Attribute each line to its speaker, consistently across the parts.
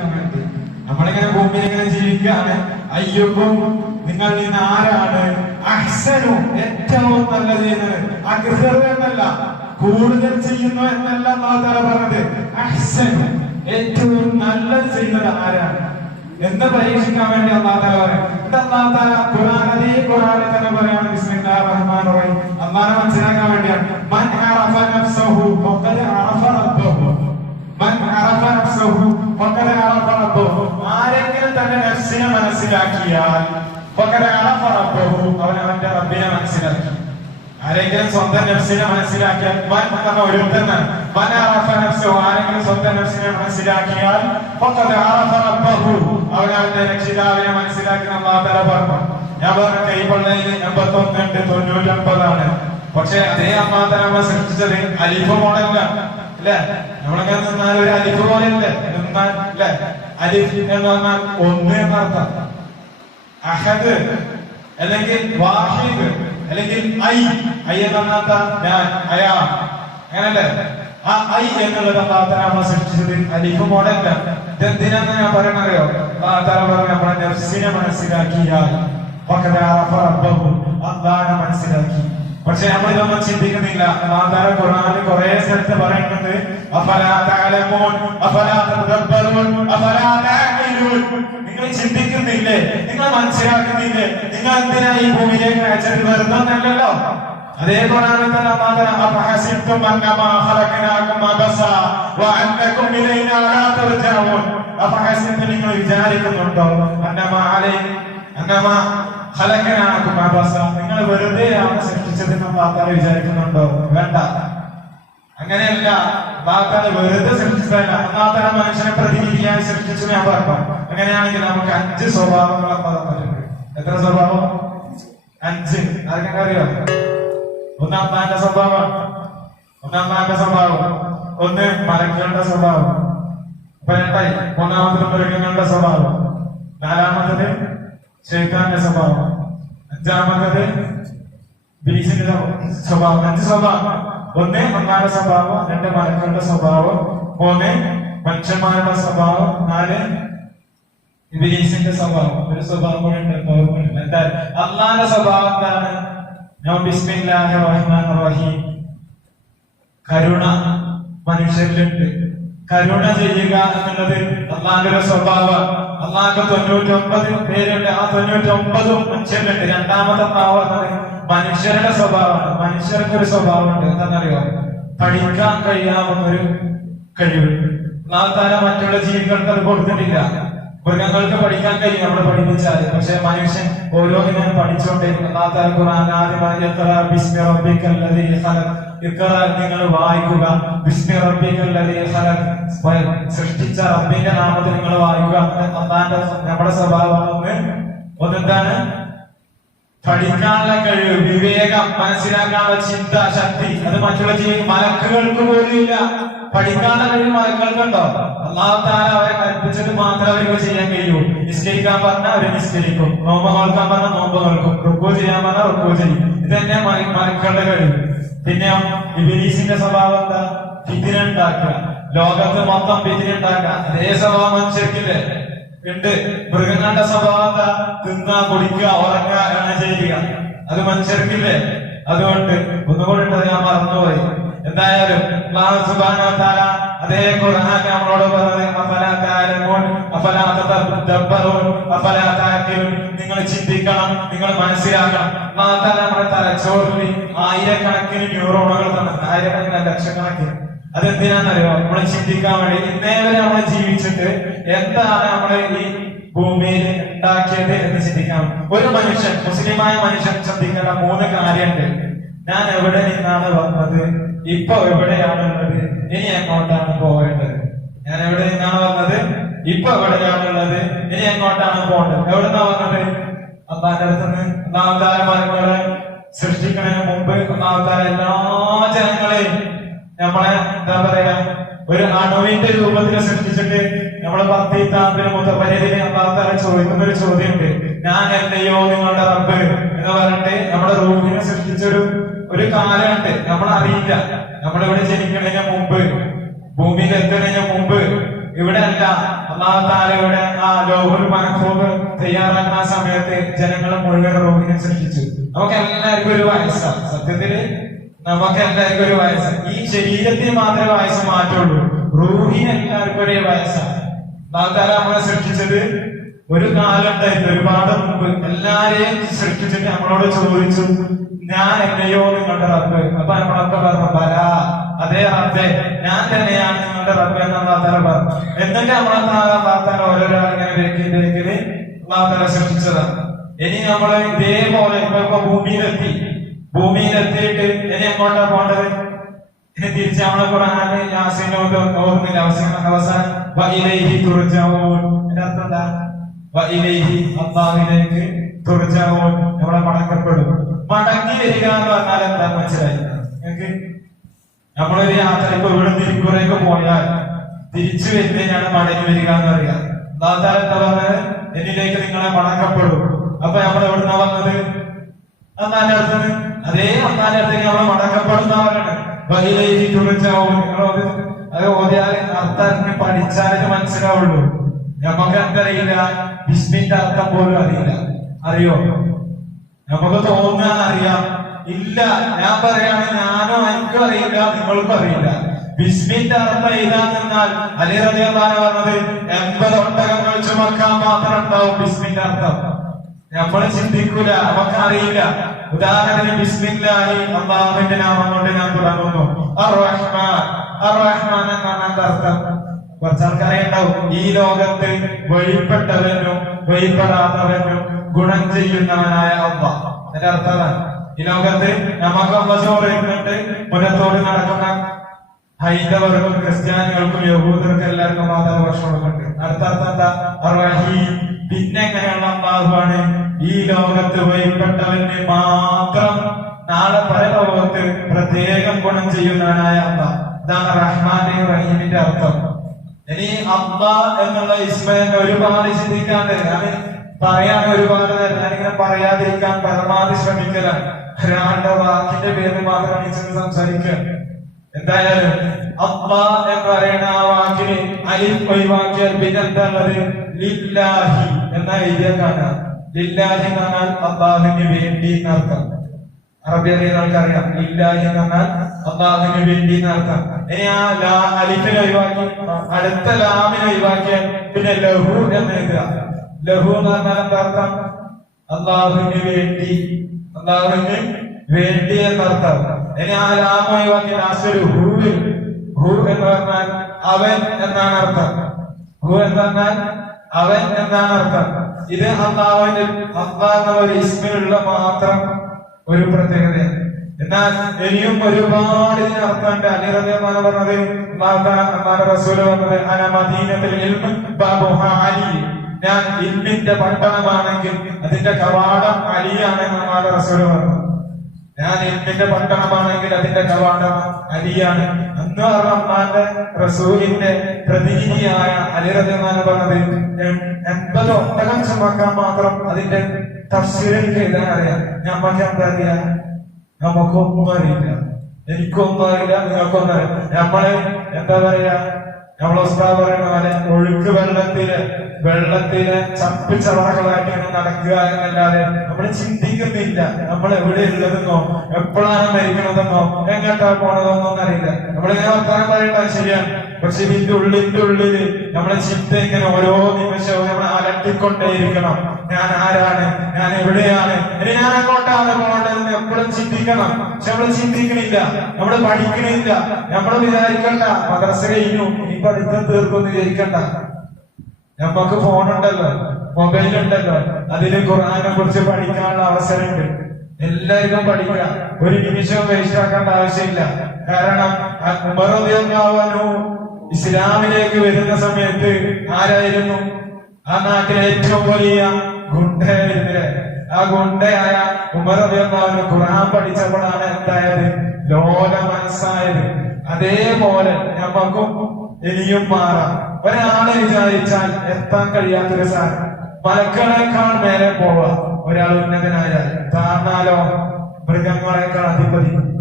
Speaker 1: വേണ്ടി നമ്മളിങ്ങനെ ഭൂമിയിൽ ഇങ്ങനെ ജീവിക്കാണ്. അയ്യപ്പം നിങ്ങൾ നിന്ന് ആരാണ്? അഹ്സനു ഏറ്റവും നല്ലത് എന്നല്ല കൂടുതൽ ചെയ്യുന്നു എന്നല്ല അള്ളാഹുതാല പറഞ്ഞത്. അഹ്സനു ഏറ്റവും നല്ലത് ചെയ്യുന്നത് ആരാണ്? എന്ന് പരീക്ഷിക്കാൻ വേണ്ടി അള്ളാഹുതാല പറയും. ഖുർആനിൽ തന്നെ പറയാണ്. ബിസ്മില്ലാഹിർ റഹീം. മനസ്സിലാക്കാൻ വേണ്ടിയാണ്. മൻ അറഫ നഫ്സഹു അറഫ റബ്ബഹു. മൻ അറഫ നഫ്സഹു ഫഖദ് അറഫ ആരെങ്കിലും തന്റെ നഫ്സിനെ മനസ്സിലാക്കിയാൽ അറഫ റബ്ബഹു അവൻ അവന്റെ റബ്ബിനെ മനസ്സിലാക്കി. ആരെങ്കിലും സ്വന്തം നഫ്സിനെ മനസ്സിലാക്കിയാൽ നഫ്സഹു ആരെങ്കിലും സ്വന്തം നഫ്സിനെ മനസ്സിലാക്കിയാൽ അവൻ അവന്റെ രക്ഷിതാവിനെ മനസ്സിലാക്കി പറഞ്ഞു. ഞാൻ പറഞ്ഞ കൈപള്ളയിൽ എൺപത്തൊന്ന് ഉണ്ട് തൊണ്ണൂറ്റൊമ്പതാണ് പക്ഷെ അതേ നമ്മളെ സൃഷ്ടിച്ചത് അലിഫ് മോഡലാണ് അല്ലെ നമ്മളൊക്കെ നിന്നാൽ ഒരു അലിഫ് പോലെയല്ലേ? നിന്നാൽ അലിഫ് എന്ന് പറഞ്ഞാൽ ഒന്ന് എന്നർത്ഥം അഹദ് അല്ലെങ്കിൽ വാഹിദ് അല്ലെങ്കിൽ ഐ. ഐ ഞാൻ അയാ അങ്ങനല്ലേ? ആ ഐ എന്നുള്ളത് നമ്മളെ സൃഷ്ടിച്ചത് അലിഫ് മോഡല്ല ഇതെന്തിനാന്ന് ഞാൻ പറയണറിയോ? അള്ളാഹുത്താല പറഞ്ഞു നമ്മുടെ നഫ്സിനെ മനസ്സിലാക്കിയാൽ. മനസ്സിലാക്കി. പക്ഷെ നമ്മൾ ഇതൊന്നും ചിന്തിക്കുന്നില്ല. അള്ളാഹുത്താല ഖുർആനിൽ കുറെ സ്ഥലത്ത് പറയുന്നുണ്ട്. നിങ്ങൾ ചിന്തിക്കുന്നില്ലേ? നിങ്ങൾ മനസ്സിലാക്കുന്നില്ലേ? നിങ്ങൾ എന്തിനാ ഈ ഭൂമിയിലേക്ക് അയച്ചത് വെറുതെ ഒന്നല്ലല്ലോ? അതേ ഖുർആനിൽ അന്നമാ ഖലഖനാകും ഇലൈനാ നിങ്ങൾ വിചാരിക്കുന്നുണ്ടോ? അന്നമാ അന്നമാ ഖലഖനാകും അബസ നിങ്ങൾ വെറുതെയാണ് സൃഷ്ടിച്ചതെന്ന് അല്ലാഹു തആല വിചാരിക്കുന്നുണ്ടോ? വേണ്ട. അങ്ങനെയല്ല അള്ളാഹുത്താല വെറുതെ സൃഷ്ടിച്ചതല്ല. അള്ളാഹുത്താല മനുഷ്യനെ പ്രതിനിധിയായി സൃഷ്ടിച്ചു ഞാൻ പറഞ്ഞു. അങ്ങനെയാണെങ്കിൽ നമുക്ക് അഞ്ച് സ്വഭാവങ്ങളെ പറഞ്ഞിട്ടുണ്ട് എത്ര സ്വഭാവം? അഞ്ച്. ആർക്കൊക്കെ അറിയോ? ഒന്നാം താന്റെ സ്വഭാവം. ഒന്നാം താന്റെ സ്വഭാവം. ഒന്ന് മലക്കുകളുടെ സ്വഭാവം. അപ്പൊ മൂന്നാമത്തത് മൃഗങ്ങളുടെ സ്വഭാവം. നാലാമത്തത് ശൈത്താന്റെ സ്വഭാവം. അഞ്ചാമത്തത് ബിലീസിന്റെ സ്വഭാവം. അഞ്ച് സ്വഭാവം. ഒന്ന് ഒന്നാമത്തെ സ്വഭാവം രണ്ട് മലക്കളുടെ സ്വഭാവം. മൂന്ന് മനുഷ്യന്മാരുടെ സ്വഭാവം. നാല് ഇബിലീസിന്റെ സ്വഭാവം. ഒരു സ്വഭാവം കൂടെ ഉണ്ട്. ഓർമ്മയില്ല എന്തായാലും അള്ളാന്റെ സ്വഭാവം എന്താണ്? ഞാൻ ബിസ്മില്ലാഹി റഹ്മാൻ റഹീം. കരുണ മനുഷ്യരിലുണ്ട്. കരുണ ചെയ്യുക എന്നുള്ളത് അള്ളാന്റെ സ്വഭാവം അള്ളാഹ് തൊണ്ണൂറ്റി ഒമ്പത് പേരുണ്ട്. ആ തൊണ്ണൂറ്റി ഒമ്പതും മനുഷ്യരിലുണ്ട് രണ്ടാമത്തെ പ്രാവർത്തനം മനുഷ്യരുടെ സ്വഭാവമാണ്. മനുഷ്യർക്ക് ഒരു സ്വഭാവമുണ്ട്. എന്താണെന്നറിയോ? പഠിക്കാൻ കഴിയാവുന്ന ഒരു കഴിവ്. നാളെ മറ്റുള്ള ജീവികൾക്ക് അത് കൊടുത്തിട്ടില്ല. മൃഗങ്ങൾക്ക് പഠിക്കാൻ കഴിയും നമ്മൾ പഠിപ്പിച്ചാൽ. പക്ഷെ മനുഷ്യൻ ഓരോ ഓരോന്നിനും പഠിച്ചുകൊണ്ടിരിക്കും നാളെ ഖുർആൻ ആദ്യമായി നിങ്ങൾ വായിക്കുക. സ്വയം സൃഷ്ടിച്ച റബ്ബിന്റെ നാമത്തിൽ നിങ്ങൾ വായിക്കുക. അള്ളാന്റെ നമ്മുടെ സ്വഭാവം ഒന്ന് ഒന്നെന്താണ്? പഠിക്കാനുള്ള കഴിവ് വിവേകം മനസ്സിലാക്കാനുള്ള ചിന്ത ശക്തി. അത് മറ്റുള്ള ജീവി മലക്കുകൾക്ക് പോലും ഇല്ല. പഠിക്കാനുള്ള കഴിവ് മലക്കൾക്കുണ്ടോ അള്ളാഹത്താല അവരെ കൽപ്പിച്ചത് മാത്രമേ അവർക്ക് ചെയ്യാൻ കഴിയൂ. നിസ്കരിക്കാൻ പറഞ്ഞാൽ അവർ നിസ്കരിക്കും. നോമ്പ് നോൽക്കാൻ പറഞ്ഞാൽ നോമ്പ് നോൽക്കും. റുക്കോ ചെയ്യാൻ പറഞ്ഞാൽ റുക്കോ ചെയ്യും. ഇത് തന്നെ മലക്കളുടെ കഴിവ്. പിന്നെ ഇബിലീസിന്റെ സ്വഭാവം എന്താ ഫിതിന ഉണ്ടാക്കുക ലോകത്ത് മൊത്തം ഫിതിന ഉണ്ടാക്കുക അതേ സ്വഭാവം മനുഷ്യർക്കില്ലേ? ഉണ്ട്. മൃഗങ്ങളുടെ സ്വഭാവം എന്താ തിന്ന കുടിക്കുക ഉറങ്ങുക അങ്ങനെ ചെയ്യുക. അത് മനുഷ്യർക്കില്ലേ? അതുകൊണ്ട് ഒന്നുകൂടി ഞാൻ മറന്നുപോയി. എന്തായാലും അള്ളാഹു സുബ്ഹാനഹു വതആല അതേ ഖുർആൻ നമ്മളോട് പറഞ്ഞത് അഫലാ തഅലമൂൻ അഫലാ തദബ്ബറൂൻ അഫലാ തഅഖിലൂൻ നിങ്ങൾ ചിന്തിക്കണം നിങ്ങൾ മനസ്സിലാക്കണം. അള്ളാഹു തആല നമ്മുടെ തലച്ചോറിൽ ആയിരക്കണക്കിന് ന്യൂറോണുകൾ തന്നെ ആയിരക്കണക്കിന് ലക്ഷക്കണക്കിന്. അതെന്തിനാണെന്നറിയോ? നമ്മളെ ചിന്തിക്കാൻ വേണ്ടി ഇന്നേ വരെ നമ്മൾ ജീവിച്ചിട്ട് എന്താണ് നമ്മളെ ഈ ഭൂമിയിൽ ഉണ്ടാക്കിയത് എന്ന് ചിന്തിക്കാം. ഒരു മനുഷ്യൻ മുസ്ലിമായ മനുഷ്യൻ ചിന്തിക്കേണ്ട മൂന്ന് കാര്യമുണ്ട് ഞാൻ എവിടെ നിന്നാണ് വന്നത്? ഇപ്പൊ എവിടെയാണുള്ളത്? ഇനി എങ്ങോട്ടാണ് പോകേണ്ടത്? ഞാൻ എവിടെ നിന്നാണ് വന്നത്? ഇപ്പൊ എവിടെയാണുള്ളത്? ഇനി എങ്ങോട്ടാണ് പോകേണ്ടത്? എവിടുന്നാ വന്നത്? അള്ളാന്റെ അടുത്തുനിന്ന് ഒന്നാമതാര മരങ്ങളെ സൃഷ്ടിക്കുന്നതിന് മുമ്പ് ഒന്നാമതാര എല്ലാ ജനങ്ങളെയും നമ്മളെ എന്താ പറയാ ഒരു അണുവിന്റെ രൂപത്തിൽ സൃഷ്ടിച്ചിട്ട് നമ്മളെ ഭക്തിത്താന്തിന് മുതപര്യതിനെ അള്ളാഹത്താല ചോദിക്കുന്ന ഒരു ചോദ്യമുണ്ട്. ഞാൻ അല്ലയോ നിങ്ങളുടെ റബ്ബ്? എന്ന് പറഞ്ഞിട്ട് നമ്മുടെ റൂഹിനെ സൃഷ്ടിച്ചൊരു ഒരു കാലമുണ്ട്. നമ്മൾ അറിയില്ല നമ്മളിവിടെ ജനിക്കുന്നതിന് മുമ്പ് ഭൂമിയിൽ എത്തുന്നതിന് മുമ്പ് ഇവിടെ അല്ല അള്ളാഹത്താലയുടെ ആ ലോഹുൽ മനഃപൂർവ് തയ്യാറാക്കുന്ന സമയത്ത് ജനങ്ങളെ മുഴുവൻ റോഹിനെ സൃഷ്ടിച്ചു. നമുക്ക് എല്ലാവർക്കും ഒരു വയസ്സാണ്. സത്യത്തിൽ നമുക്ക് എല്ലാവർക്കും ഒരു വയസ്സ് ഈ ശരീരത്തിന് മാത്രമേ വയസ്സ് മാറ്റുള്ളൂ. റൂഹിന് എല്ലാവർക്കും ഒരേ വയസ്സാണ്. അള്ളാഹുത്താല നമ്മളെ സൃഷ്ടിച്ചത് ഒരു കാലുണ്ടായിരുന്നു ഒരുപാട് മുമ്പ്. എല്ലാരെയും സൃഷ്ടിച്ചിട്ട് നമ്മളോട് ചോദിച്ചു ഞാൻ എന്നെയോ നിങ്ങളുടെ റബ്ബ്. അപ്പൊ നമ്മളൊക്കെ പറഞ്ഞു ബല അതേ റബ്ബെ ഞാൻ തന്നെയാണ് നിങ്ങളുടെ റബ്ബ് എന്നുള്ള പറഞ്ഞു. എന്നിട്ട് നമ്മളെ ഓരോരോ ഇങ്ങനെ വ്യക്തിയിലേക്ക് അള്ളാഹുത്താല സൃഷ്ടിച്ചതാണ് ഇനി നമ്മൾ ഇതേപോലെ ഇപ്പൊ ഇപ്പൊ ഭൂമിയിലെത്തി. ഭൂമിയിലെത്തിയിട്ട് ഇനി എങ്ങോട്ടാ പോണ്ടത് ഇനി തിരിച്ച് നമ്മളെ ഖുർആനിലെ യാസിനോട് ഓർമ്മില്ല അവസാനം അവസാനം വഇലൈഹി തുറച്ചാവോ എന്റെ അർത്ഥം എന്താ? വഇലൈഹി അല്ലാഹുവിലേക്ക് തുർജഊൻ. നമ്മളെ മടക്കപ്പെടും. മടങ്ങി വരിക എന്ന് പറഞ്ഞാൽ എന്താ മനസ്സിലായി നിങ്ങൾക്ക് യാത്ര ഇപ്പൊ ഇവിടെ തിരുക്കുറയൊക്കെ പോയാൽ തിരിച്ചു വരുന്നതിനാണ് മടങ്ങി വരിക എന്ന് പറയുക. എന്താ പറഞ്ഞത്? എന്നിലേക്ക് നിങ്ങളെ മടക്കപ്പെടും. അപ്പൊ നമ്മൾ എവിടുന്നാ വന്നത്? അന്നാന്റെ അടുത്തത് അതേ അന്നാന്റെ അടുത്തേക്ക് നമ്മൾ മടക്കപ്പെടുന്ന നിങ്ങളത് അത് ഓതിയാൽ അർത്ഥം പഠിച്ചാലേ മനസ്സിലാവുള്ളൂ. നമുക്ക് എന്തറിയില്ല വിസ്മിന്റെ അർത്ഥം പോലും അറിയില്ല. അറിയോ? നമുക്ക് തോന്നാൻ അറിയാം ഇല്ല ഞാൻ പറയാണ് ഞാനോ എനിക്കും അറിയില്ല നിങ്ങൾക്കും അറിയില്ല. ബിസ്മിന്റെ അർത്ഥം ഇതാണെന്നാൽ അലി റളിയല്ലാഹു പറഞ്ഞത് എൺപത് ഒട്ടകങ്ങൾ ചുമക്കാൻ മാത്രം ഉണ്ടാവും ബിസ്മിന്റെ അർത്ഥം നമ്മൾ ചിന്തിക്കൂല നമുക്ക് അറിയില്ല. ഉദാഹരണത്തിന് ബിസ്മില്ലാഹി അള്ളാഹുവിന്റെ നാമം കൊണ്ട് ഞാൻ തുടങ്ങുന്നു. അർ റഹ്മാൻ അർ എന്നാണ് എന്റെ അർത്ഥം? കുറച്ച് ആൾക്കാരുണ്ടാവും ഈ ലോകത്ത് വഴിപ്പെട്ടവനും വഴിപ്പെടാത്തവനും ഗുണം ചെയ്യുന്നവനായ അമ്മ എന്റെ അർത്ഥമാണ്. ഈ ലോകത്ത് നമുക്ക് മുന്നത്തോട് നടക്കുന്ന ഹൈന്ദവർക്കും ക്രിസ്ത്യാനികൾക്കും യഹൂദർക്കും എല്ലാവർക്കും മാത്രം ഭക്ഷണം കൊടുക്കുന്നുണ്ട്. അടുത്ത അർത്ഥം എന്താ? റഹീം പിന്നെ എങ്ങനെയുള്ള ഈ ലോകത്ത് വൈപ്പെട്ടവന് മാത്രം നാളെ പരലോകത്ത് പ്രത്യേകം ഗുണം ചെയ്യുന്നവനായ അമ്മ ഇതാണ് റഹ്മാന്റെ റഹീമിന്റെ അർത്ഥം. ഇനി അമ്മ എന്നുള്ള ഇസ്മയെ ഒരുപാട് ചിന്തിക്കാണ്ട് പറയാൻ ഒരുപാട് ഞാനിങ്ങനെ പറയാതിരിക്കാൻ പരമാവധി ശ്രമിക്കലാണ് ഒരാളുടെ വാക്കിന്റെ പേരിൽ മാത്രം എനിക്ക് സംസാരിക്കുക. എന്തായാലും അമ്മ എന്ന് പറയുന്ന ആ വാക്കിന് അലിഫ് ഒഴിവാക്കിയാൽ പിന്നെ എന്താ ഉള്ളത്? ലില്ലാഹി എന്ന എഴുതിയ കാണാം ലില്ലാഹി എന്ന് പറഞ്ഞാൽ അള്ളാഹിന് വേണ്ടി എന്നർത്ഥം അറബി അറിയുന്ന ആൾക്കറിയാം ലില്ലാഹി എന്ന് പറഞ്ഞാൽ അള്ളാഹിന് വേണ്ടി എന്നർത്ഥം ഇനി ആ ലാ അലിഫിനെ ഒഴിവാക്കി അടുത്ത ലാമിനെ ഒഴിവാക്കിയാൽ പിന്നെ ലഹു എന്ന് എഴുതുക. ലഹു എന്ന് പറഞ്ഞാൽ എന്താ അള്ളാഹുവിന് വേണ്ടി അള്ളാഹുവിന് വേണ്ടി എന്നർത്ഥം ഇനി ആ ലാമ വന്നി ഒരു ഹൂവിൽ ഹൂ എന്ന് പറഞ്ഞാൽ അവൻ എന്നാണ് അർത്ഥം. ഹൂ എന്ന് പറഞ്ഞാൽ അവൻ എന്നാണ് അർത്ഥം. ഇത് അള്ളാഹുവിന്റെ അള്ളാഹ് എന്ന ഒരു ഇസ്മിലുള്ള മാത്രം ഒരു പ്രത്യേകതയാണ്. എന്നാൽ ഇനിയും ഒരുപാട് അർത്ഥമുണ്ട്. അനിറബിയമാണ് പറഞ്ഞത് റസൂൽ പറഞ്ഞത് അന മദീനത്തിൽ ബാബുഹ അലി. ഞാൻ ഇൽമിന്റെ പട്ടണമാണെങ്കിൽ അതിന്റെ കവാടം അലിയാണ് നമ്മുടെ റസൂൽ പറഞ്ഞു. ഞാൻ ഇൽമിന്റെ പട്ടണമാണെങ്കിൽ അതിന്റെ കവാടം അലിയാണ്. അന്ന് റഹ്മാന്റെ റസൂലിന്റെ പ്രതിനിധിയായ അലിറബിയമാണ് പറഞ്ഞത് എൺപത് ഒട്ടകം ചുമക്കാൻ മാത്രം അതിന്റെ തഫ്സീലിൽ എഴുതാൻ അറിയാം. ഞമ്മക്ക് എന്താ അറിയാം? നമുക്കൊന്നും അറിയില്ല. എനിക്കൊന്നും അറിയില്ല. നിങ്ങൾക്കൊന്നും അറിയില്ല. നമ്മളെ എന്താ പറയാ? നമ്മളെ ഉസ്താദ് പറയുന്ന പോലെ ഒഴുക്ക് വെള്ളത്തിൽ വെള്ളത്തിൽ ചപ്പിച്ചവറകളായിട്ട് ഇങ്ങനെ നടക്കുക എന്നല്ലാതെ നമ്മൾ ചിന്തിക്കുന്നില്ല. നമ്മൾ എവിടെ ഉള്ളതെന്നോ എപ്പോഴാണ് മരിക്കണതെന്നോ എങ്ങോട്ടാ പോണതെന്നോ അറിയില്ല നമ്മളിങ്ങനെ വർത്താനം പറയണ്ട ശരിയാണ്. പക്ഷെ ഇതിന്റെ ഉള്ളിന്റെ ഉള്ളിൽ നമ്മളെ ചിന്ത ഇങ്ങനെ ഓരോ നിമിഷവും നമ്മൾ അലട്ടിക്കൊണ്ടേയിരിക്കണം. ഞാൻ ആരാണ്? ഞാൻ എവിടെയാണ്? ഇനി ഞാൻ അങ്ങോട്ടാണ് പോകേണ്ടതെന്ന് എപ്പോഴും ചിന്തിക്കണം. പക്ഷെ നമ്മൾ ചിന്തിക്കണില്ല. നമ്മൾ പഠിക്കണില്ല. നമ്മൾ വിചാരിക്കണ്ട. മദ്രസ കഴിഞ്ഞു. ഇനി പഠിത്തം തീർക്കും വിചാരിക്കണ്ട. നമുക്ക് ഫോണുണ്ടല്ലോ. മൊബൈൽ ഉണ്ടല്ലോ അതിന് ഖുർആനെ കുറിച്ച് പഠിക്കാനുള്ള അവസരമുണ്ട്. എല്ലാവർക്കും പഠിക്കാം ഒരു നിമിഷവും വേസ്റ്റ് ആക്കേണ്ട ആവശ്യമില്ല. കാരണം ഇസ്ലാമിലേക്ക് വരുന്ന സമയത്ത് ആരായിരുന്നു? ആ നാട്ടിലെ ഏറ്റവും വലിയ ഗുണ്ടയായിരുന്നില്ലേ ആ ഗുണ്ടയായ അൻഹു ഖുർആൻ പഠിച്ചപ്പോഴാണ് എന്തായത്? ലോക മനസ്സായത്. അതേപോലെ നമുക്കും ഇനിയും മാറാം. ഒരാളെ വിചാരിച്ചാൽ എത്താൻ കഴിയാത്തൊരു സാധനം. മലക്കളേക്കാൾ മേലെ പോവുക. ഒരാൾ ഉന്നതനായാൽ. താഴ്ന്നാലോ മൃഗങ്ങളെക്കാൾ അധിപതിക്കും.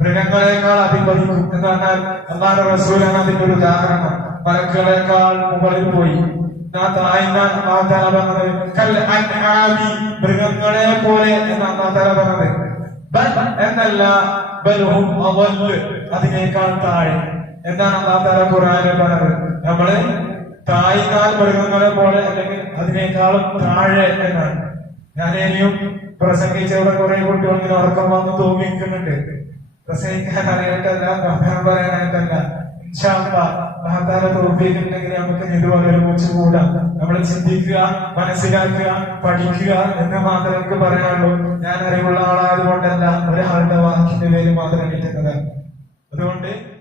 Speaker 1: മൃഗങ്ങളെക്കാൾ അധിപതിക്കും. എന്ന് പറഞ്ഞാൽ എന്നാണ് റസൂലാണ് അതിന്റെ ഒരു ഉദാഹരണം. മലക്കുകളെക്കാൾ മുകളിൽ പോയി. പറഞ്ഞത് കൽ അൻആമി മൃഗങ്ങളെ പോലെ എന്ന് അള്ളാഹുത്താല പറഞ്ഞത് ബൽ എന്നല്ല ബൽഹും അവൽ അതിനേക്കാൾ താഴെ എന്താണ് അള്ളാഹുത്താല ഖുർആനിൽ പറഞ്ഞത് നമ്മൾ താഴ്ന്നാൽ മൃഗങ്ങളെ പോലെ അല്ലെങ്കിൽ അതിനേക്കാളും താഴെ എന്നാണ് ഞാൻ ഇനിയും പ്രസംഗിച്ചവിടെ കുറെ കുട്ടികൾ ഇങ്ങനെ ഉറക്കം വന്ന് തോന്നിക്കുന്നുണ്ട് പ്രസംഗിക്കാൻ അറിയായിട്ടല്ല പറയാനായിട്ടല്ല മഹത്താല തോൽപ്പിക്കുന്നുണ്ടെങ്കിൽ നമുക്ക് ഇതുപോലെ വെച്ചുകൂടാ കൂടാം. നമ്മൾ ചിന്തിക്കുക മനസ്സിലാക്കുക പഠിക്കുക എന്ന് മാത്രമേ എനിക്ക് പറയാനുള്ളൂ. ഞാൻ അറിവുള്ള ആളായതുകൊണ്ടല്ല ഒരാളുടെ വാക്കിന്റെ പേര് മാത്രം കിട്ടുന്നത്. അതുകൊണ്ട്